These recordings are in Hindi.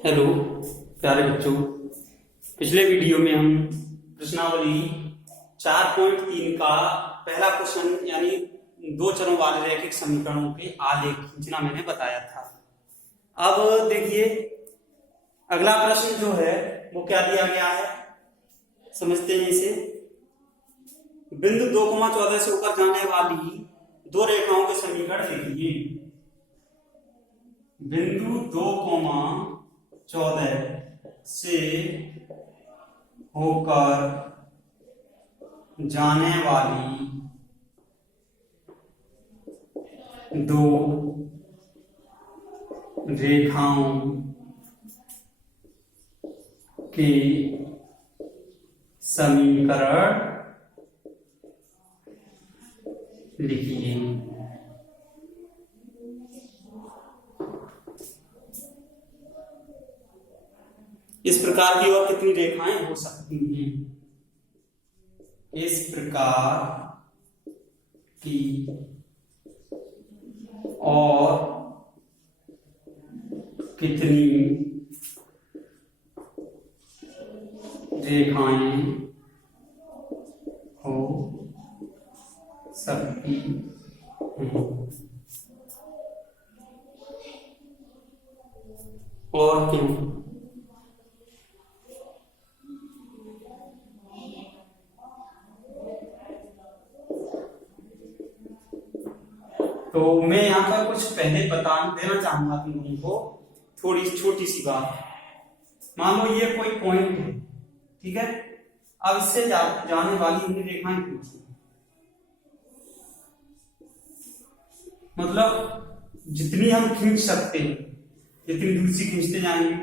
हेलो प्यारे बच्चों, पिछले वीडियो में हम प्रश्नावली 4.3 का पहला क्वेश्चन यानी दो चरों वाले रैखिक समीकरणों के आलेख खींचना मैंने बताया था। अब देखिए अगला प्रश्न जो है वो क्या दिया गया है, समझते हैं इसे। बिंदु 2,14 से होकर जाने वाली दो रेखाओं के समीकरण लिखिए। बिंदु 2,14 से होकर जाने वाली दो रेखाओं के समीकरण लिखिए। इस प्रकार की और कितनी रेखाएं हो सकती हैं? इस प्रकार की और कितनी रेखाएं हो सकती हैं? और क्यों? तो मैं यहाँ पर कुछ पहले बता देना चाहूंगा तुम लोगों को, थोड़ी छोटी सी बात। मान लो ये कोई पॉइंट है, ठीक है। अब इससे जाने वाली इन रेखाएं खींची, मतलब जितनी हम खींच सकते हैं जितनी दूर से खींचते जाएंगे,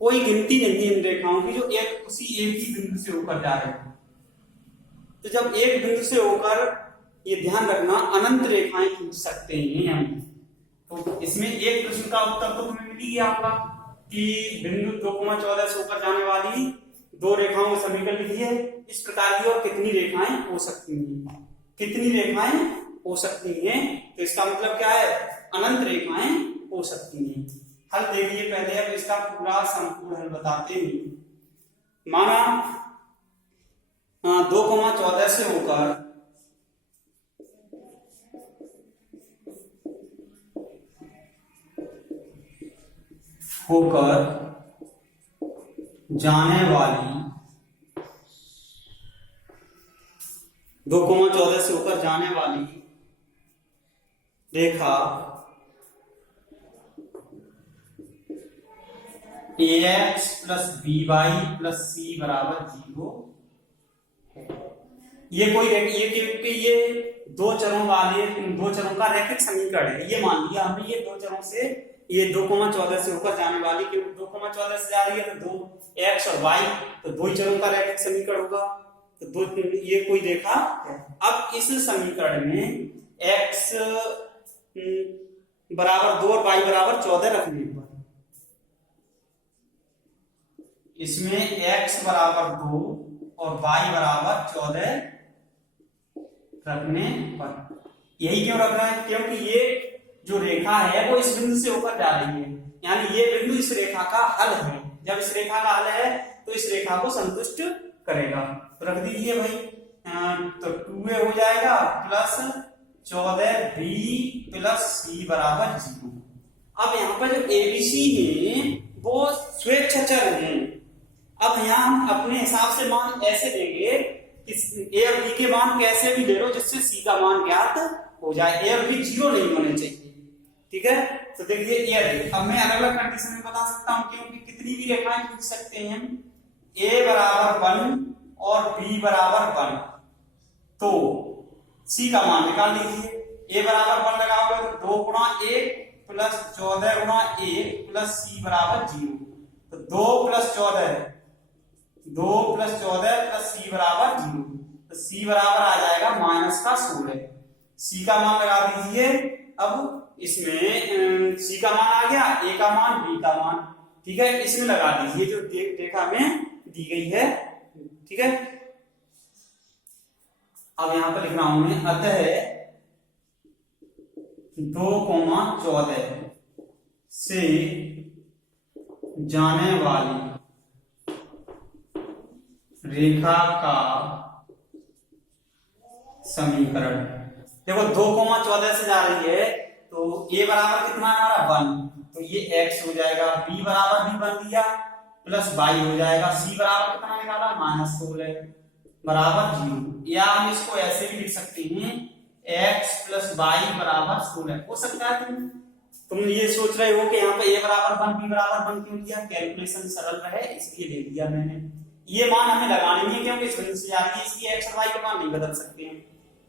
कोई गिनती नहीं है इन रेखाओं की जो उसी एक ही बिंदु से होकर जा रहे हैं। तो जब एक बिंदु से होकर, ये ध्यान रखना, अनंत रेखाएं खींच सकते हैं हम। तो इसमें एक प्रश्न का उत्तर तो तुम्हें मिल ही गया होगा कि बिंदु 2,14 से होकर जाने वाली दो रेखाओं का समीकरण लिखिए। इस प्रकार की और कितनी रेखाएं हो सकती हैं? कितनी रेखाएं हो सकती हैं? तो इसका मतलब क्या है? अनंत रेखाएं हो सकती हैं। हल देखिए पहले, अब इसका पूरा संपूर्ण हल बताते हैं। माना 2,14 से होकर जाने वाली 2,14 से होकर जाने वाली रेखा ax + by + c = 0 है। ये कोई ये क्योंकि ये दो चरों का रैखिक समीकरण है। ये मान लिया हमने, ये दो चरों से, ये 2,14 से होकर जाने वाली, क्योंकि 2,14 से जा रही है तो 2x और y, तो दो ही चरों का रैखिक समीकरण होगा। तो दो, ये कोई रेखा है। अब इस समीकरण में x बराबर 2 और y बराबर 14 रखने पर, इसमें x बराबर 2 और y बराबर 14 रखने पर, यही क्यों रख रहे हैं? क्योंकि ये जो रेखा है वो इस बिंदु से होकर जा रही है, यानी ये बिंदु इस रेखा का हल है। जब इस रेखा का हल है तो इस रेखा को संतुष्ट करेगा। तो रख दीजिए भाई, तो 2a हो जाएगा प्लस 14b + c = 0। अब यहाँ पर जो abc है वो स्वेच्छाचर है। अब यहाँ हम अपने हिसाब से मान ऐसे देंगे कि a और b के मान कैसे भी ले लो जिससे c का मान ज्ञात हो जाए। a और b 0 नहीं होने चाहिए, ठीक है। तो देखिए ये, अब मैं अलग अलग कंडीशन में बता सकता हूं, क्योंकि कितनी भी रेखाएं खींच सकते हैं हम। a बराबर 1 और b बराबर 1, तो c का मान निकाल लीजिए। a बराबर 1 लगाओगे तो 2 × 1 + 14 × 1 + c = 0। तो 2 + 14 + c = 0, तो c बराबर आ जाएगा -16। c का मान लगा दीजिए। अब इसमें c का मान आ गया, a का मान, b का मान, ठीक है। इसमें लगा दीजिए जो रेखा में दी गई है, ठीक है। अब यहां पर लिख रहा हूं मैं, अतः 2,14 से जाने वाली रेखा का समीकरण। देखो 2,14 से जा रही है तो a बराबर कितना है हमारा 1, तो ये x हो जाएगा, b बराबर भी 1 दिया प्लस y हो जाएगा, c बराबर कितना निकाला -16 बराबर 0, या हम इसको ऐसे भी लिख सकते हैं x प्लस y बराबर 16। हो सकता है तुम ये सोच रहे हो कि यहाँ पे a बराबर 1 b बराबर 1 क्यों दिया, कैलकुलेशन सरल रहे इसलिए ले लिया मैंने। ये मान हमें लगानी नहीं है क्योंकि इस बिंदु से जा रही है, इसलिए x और y का मान नहीं बदल सकते हैं।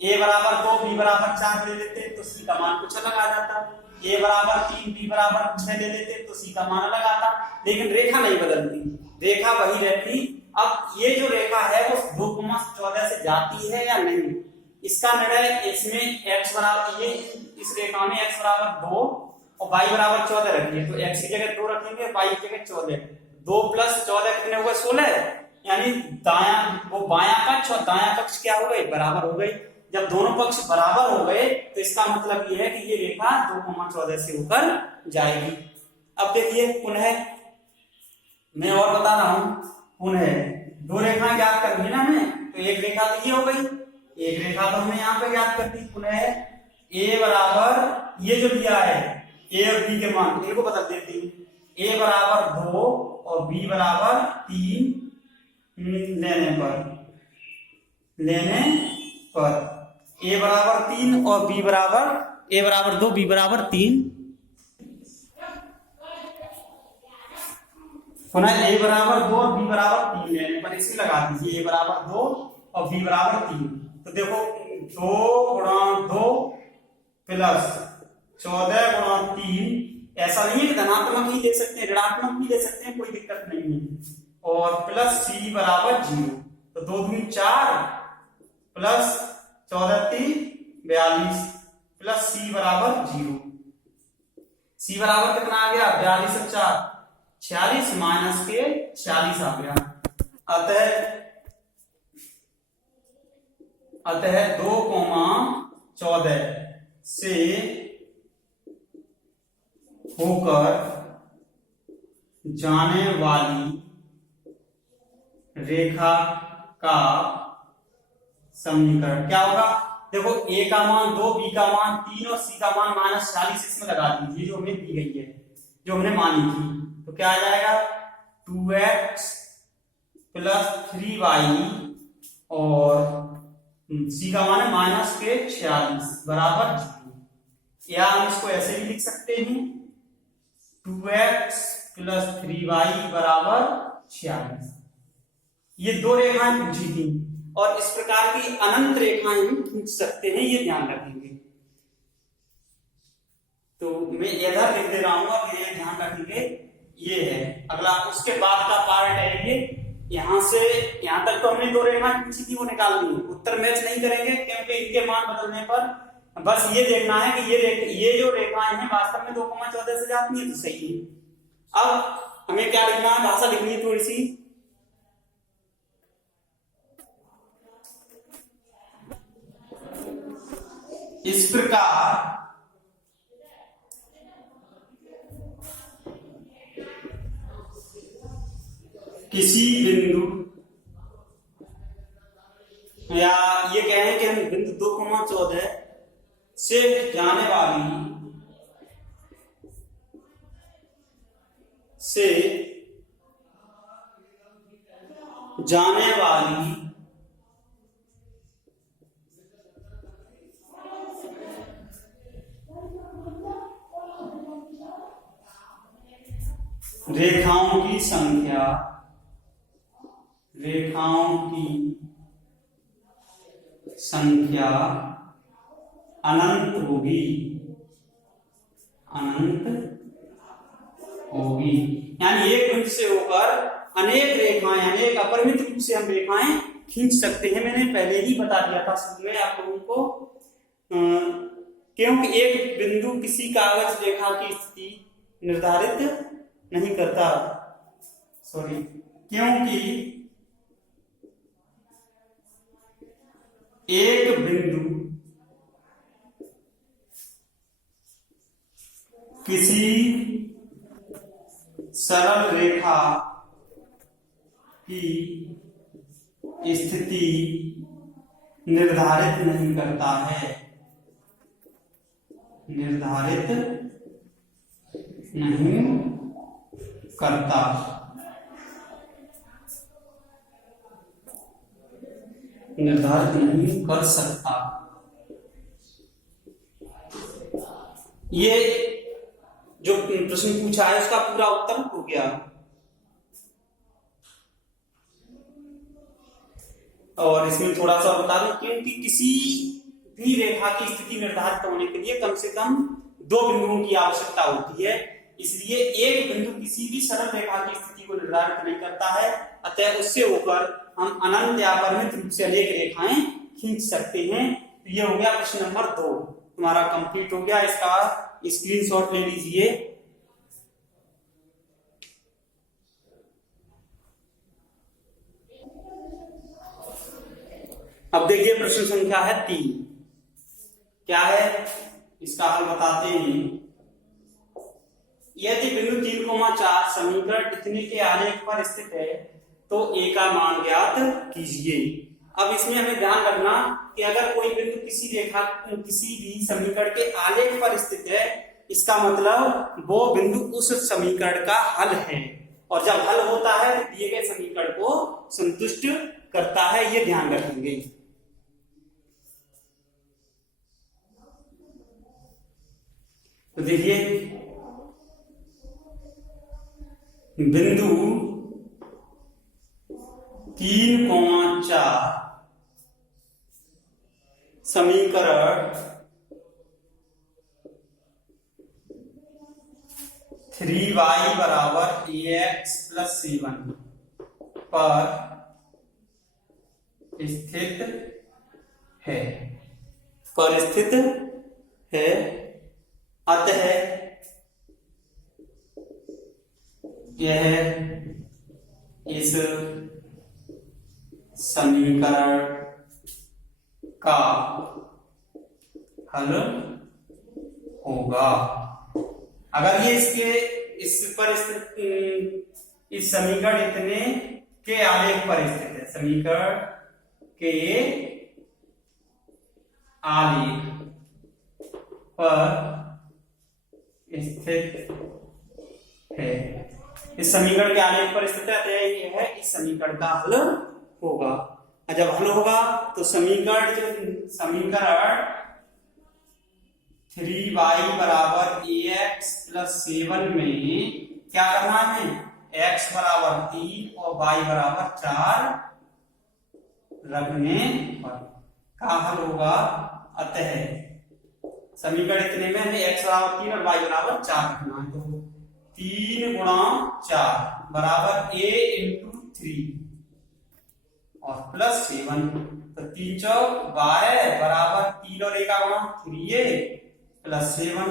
a बराबर 2 b बराबर 4 ले लेते तो c का मान कुछ अलग आ जाता, a बराबर 3 b बराबर 6 ले लेते तो c का मान अलग आता, लेकिन रेखा नहीं बदलती, रेखा वही रहती। अब ये जो रेखा है वो 2,14 से जाती है या नहीं, इसका निर्णय इसमें x बराबर, ये इस रेखा में x बराबर 2 और y बराबर 14 रखिए, तो x की जगह 2 रखेंगे, y की जगह 14, 2 प्लस 14 कितने हुए 16, यानी दाया वो बायां पक्ष और दायां पक्ष क्या हो गए बराबर हो गए। जब दोनों पक्ष बराबर हो गए तो इसका मतलब ये है कि ये रेखा 2,14 से होकर जाएगी। अब देखिए पुनः मैं और बता रहा हूं, पुनः दो रेखाएं ज्ञात करनी है ना हमें, तो एक रेखा तो ये हो गई, एक रेखा तो हमने यहाँ पे ज्ञात कर दी। पुनः a बराबर ये जो दिया है a और b के मान इनको बदल देती हूँ, a बराबर 2 और b बराबर 3 लेने पर a बराबर 3 और b बराबर a बराबर 2 b बराबर 3, पुनः a बराबर 2 और b बराबर 3 लेने पर इसे लगा दीजिए, a बराबर 2 और b बराबर 3। तो देखो 2 गुणा 2 प्लस 14 गुणा 3, ऐसा नहीं है कि धनात्मक ही ले सकते हैं, ऋणात्मक भी ले सकते हैं, कोई दिक्कत नहीं है, और प्लस c बराबर 0, तो 2 दूनी 4 प्लस 14 3 42 प्लस c बराबर 0, c बराबर कितना आ गया 42 और 4 46 माइनस के 46 आ गया। अतः 2,14 से होकर जाने वाली रेखा का समीकरण क्या होगा। देखो a का मान 2, b का मान 3 और c का मान -40 इसमें लगा दीजिए जो हमें दी गई है, जो हमने मानी थी, तो क्या आ जाएगा 2x प्लस 3y और c का मान है -46 बराबर 0, या हम इसको ऐसे भी लिख सकते हैं 2x प्लस 3y बराबर 46। ये दो रेखाएं पूछी थी और इस प्रकार की अनंत रेखाएं हम खींच सकते हैं, ये ध्यान रखेंगे। तो मैं इधर लिख दे रहा हूं, अब ये ध्यान रखेंगे। ये है अगला, उसके बाद का पार्ट है ये, यहां से यहां तक तो हमने दो रेखाएं खींची थी वो निकाल दी, उत्तर मैच नहीं करेंगे क्योंकि इनके मान बदलने पर बस ये देखना है कि ये जो रेखाएं हैं वास्तव में 2,14 से जाती है तो सही है। अब हमें क्या लिखना है, भाषा लिखनी है थोड़ी सी। इस प्रकार किसी बिंदु, या ये कहें कि हम बिंदु 2,14 से जाने वाली रेखाओं की संख्या अनंत होगी, यानी एक बिंदु से होकर अनेक रेखाएं, अनेक अपरिमित रूप से हम रेखाएं खींच सकते हैं। मैंने पहले ही बता दिया था शुरू में आप लोगों को, क्योंकि एक बिंदु किसी कागज रेखा की स्थिति निर्धारित नहीं करता, क्योंकि एक बिंदु किसी सरल रेखा की स्थिति निर्धारित नहीं करता है, निर्धारित नहीं करता। निर्धारित नहीं कर सकता। ये जो प्रश्न पूछा है उसका पूरा उत्तर हो गया। और इसमें थोड़ा सा बता दूं, क्योंकि किसी भी रेखा की स्थिति निर्धारित होने के लिए कम से कम 2 बिंदुओं की आवश्यकता होती है, इसलिए एक बिंदु किसी भी सरल रेखा की स्थिति को निर्धारित नहीं करता है। अतः उससे होकर हम अनंत या परिमित रूप से अनेक रेखाएं खींच सकते हैं। तो ये हो गया प्रश्न नंबर 2 तुम्हारा कंप्लीट हो गया। इसका स्क्रीनशॉट ले लीजिए। अब देखिए प्रश्न संख्या है 3। क्या है इसका हल बताते हैं। यदि बिंदु 3,4 समीकरण इतने के आलेख पर स्थित है तो ए का मान ज्ञात कीजिए। अब इसमें हमें ध्यान रखना कि अगर कोई बिंदु किसी भी समीकरण के आलेख पर स्थित है, इसका मतलब वो बिंदु उस समीकरण का हल है, और जब हल होता है तो दिए गए समीकरण को संतुष्ट करता है, ये ध्यान रखेंगे। तो देखिए बिंदु 3,4 समीकरण 3y बराबर ax + c1 पर स्थित है, अतः यह इस समीकरण का हल होगा। अगर ये इस समीकरण इतने के आलेख पर स्थित है, समीकरण के आलेख पर स्थित है, इस समीकरण के आलेख पर स्थित है, यह है इस समीकरण का हल होगा। जब हल होगा तो समीकरण 3y बराबर ax + c1 में क्या करना है, x बराबर 3 और y बराबर 4 रखने पर का हल होगा। अतः समीकरण इतने में हमें x बराबर 3 और y बराबर 4 रखना है, तो 3 × 4 बराबर a × 3 और +7, तो 3 चौक 12 बराबर 3 और 1 का गुणा 3a +7,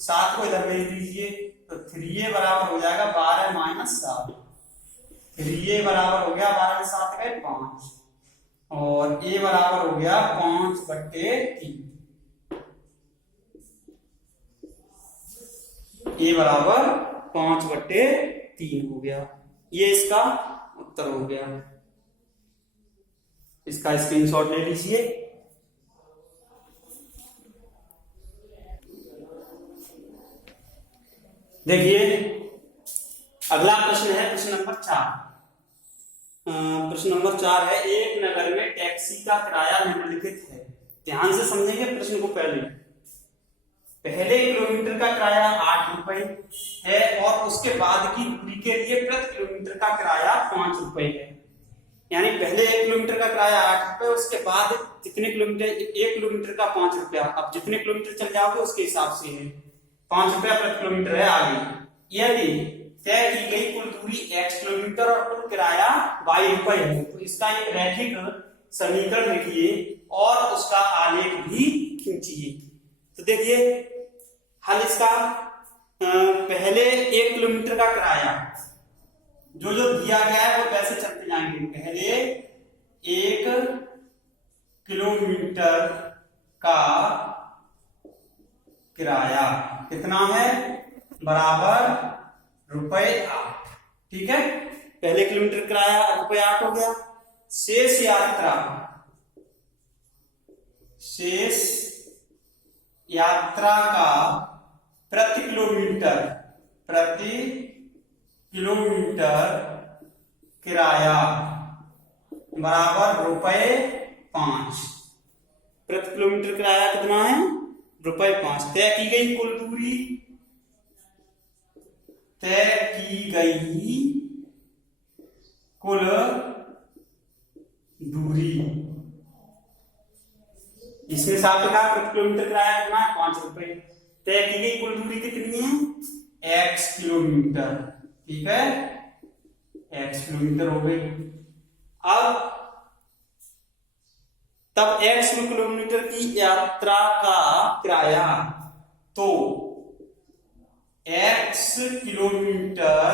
7 को इधर भेज दीजिए, तो 3a बराबर हो जाएगा 12 - 7, 3a बराबर हो गया 12 में 7 गए 5, और a बराबर हो गया 5/3, a बराबर 5/3 हो गया। ये इसका उत्तर हो गया। इसका स्क्रीनशॉट ले लीजिए। देखिए अगला प्रश्न है प्रश्न नंबर 4। प्रश्न नंबर 4 है, एक नगर में टैक्सी का किराया निम्नलिखित है। ध्यान से समझेंगे प्रश्न को। पहले किलोमीटर का किराया 8 रुपए है और उसके बाद की दूरी के लिए प्रति किलोमीटर का किराया 5 रुपए है। यानी पहले 1 किलोमीटर का किराया 8 रुपए, उसके बाद जितने किलोमीटर 1 किलोमीटर का 5 रुपया। अब जितने किलोमीटर चल जाओगे उसके हिसाब से है, 5 रुपया प्रति किलोमीटर है आगे। यदि तय की गई कुल दूरी x किलोमीटर और कुल किराया y रुपए है, तो इसका एक रैखिक समीकरण लिखिए और उसका आलेख भी खींचिए। तो देखिए हल इसका, पहले 1 किलोमीटर का किराया जो दिया गया है वो कैसे चलते जाएंगे। पहले 1 किलोमीटर का किराया कितना है, बराबर ₹8। ठीक है, पहले किलोमीटर किराया ₹8 हो गया। शेष यात्रा का प्रति किलोमीटर किराया बराबर ₹5। प्रति किलोमीटर किराया कितना है? ₹5। तय की गई कुल दूरी, इसमें साफ लिखा प्रति किलोमीटर किराया कितना है? ₹5। तय की गई कुल दूरी कितनी है? x kilometre. ठीक है, x किलोमीटर हो गई। अब तब x किलोमीटर की यात्रा का किराया, तो x किलोमीटर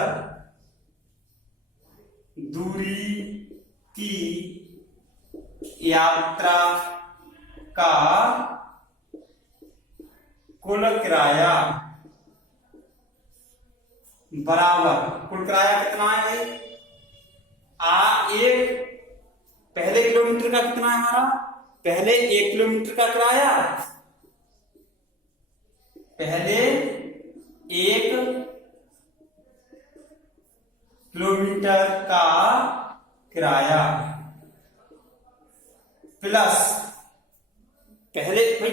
दूरी की यात्रा का कुल किराया बराबर, कुल किराया कितना है भाई? एक पहले किलोमीटर का कितना है हमारा? पहले 1 किलोमीटर का किराया, पहले 1 किलोमीटर का किराया प्लस पहले भाई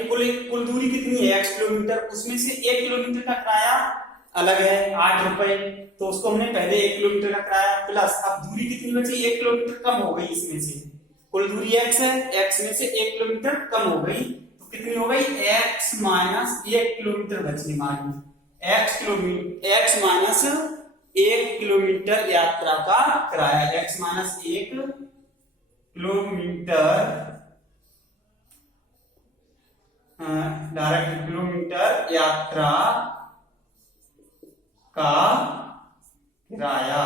कुल दूरी कितनी है? x किलोमीटर, उसमें से 1 किलोमीटर का किराया अलग है ₹8, तो उसको हमने पहले 1 किलोमीटर का किराया प्लस, अब दूरी कितनी बची? 1 किलोमीटर कम हो गई, इसमें से कुल दूरी x है, x में से 1 किलोमीटर कम हो गई, तो कितनी हो गई? x माइनस 1 किलोमीटर बचने वाली, x माइनस 1 किलोमीटर यात्रा का किराया, x minus 1 kilometre direct kilometre यात्रा का किराया।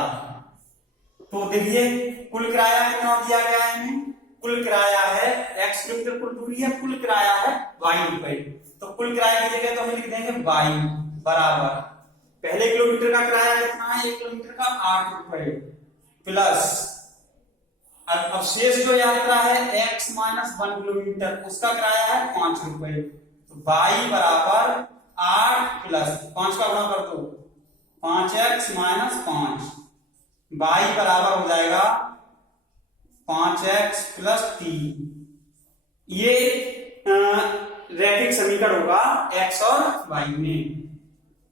तो देखिए कुल किराया कितना दिया गया है हमें? कुल किराया है x किलोमीटर कुल दूरी है, कुल किराया है ₹22। तो कुल किराया की जगह तो हम लिख देंगे 22 बराबर पहले किलोमीटर का किराया कितना है? 1 किलोमीटर का ₹8 प्लस अब शेष जो यात्रा है x माइनस 1 किलोमीटर, उसका किराया है ₹5। तो 22 बराबर 8 प्लस 5 का गुणा कर दो, 5x माइनस 5, 22 बराबर हो जाएगा 5x प्लस 3। ये रैखिक समीकरण होगा x और y में।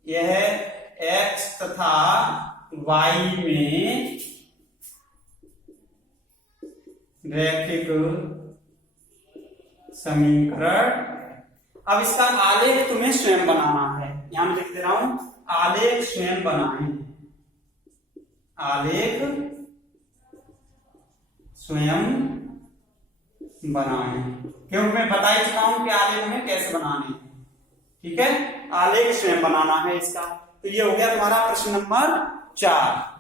यह x तथा y में रैखिक समीकरण। अब इसका आलेख तुम्हें स्वयं बनाना है, यहां मैं लिख दे रहा हूं, आलेख स्वयं बनाएं, आलेख स्वयं बनाएं, क्योंकि मैं बता ही चुका हूं कि आलेख में कैसे बनाने। ठीक है, आलेख स्वयं बनाना है इसका। तो ये हो गया तुम्हारा प्रश्न नंबर 4।